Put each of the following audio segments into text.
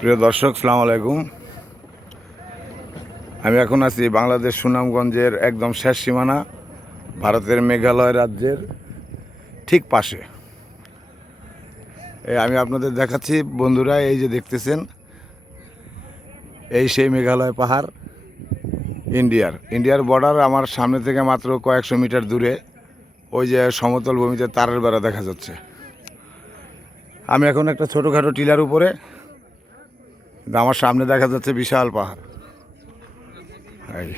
প্রিয় দর্শক, সালাম আলাইকুম। আমি এখন আছি বাংলাদেশ সুনামগঞ্জের একদম শেষ সীমানা, ভারতের মেঘালয় রাজ্যের ঠিক পাশে। আমি আপনাদের দেখাচ্ছি বন্ধুরা, এই যে দেখতেছেন, এই সেই মেঘালয় পাহাড়। ইন্ডিয়ার বর্ডার আমার সামনে থেকে মাত্র কয়েকশো মিটার দূরে ওই যে সমতল ভূমিতে তারের বেড়া দেখা যাচ্ছে। আমি এখন একটা ছোটোখাটো টিলার উপরে, আমার সামনে দেখা যাচ্ছে বিশাল পাহাড়। এই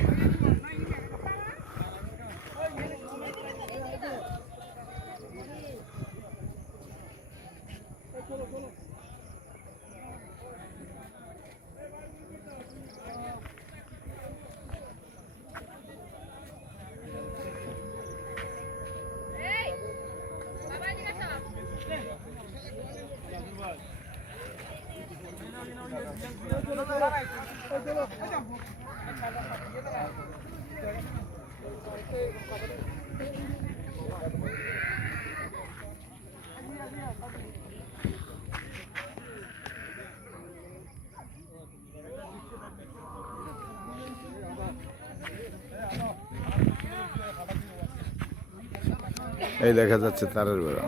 এই দেখা যাচ্ছে তারের বেড়া।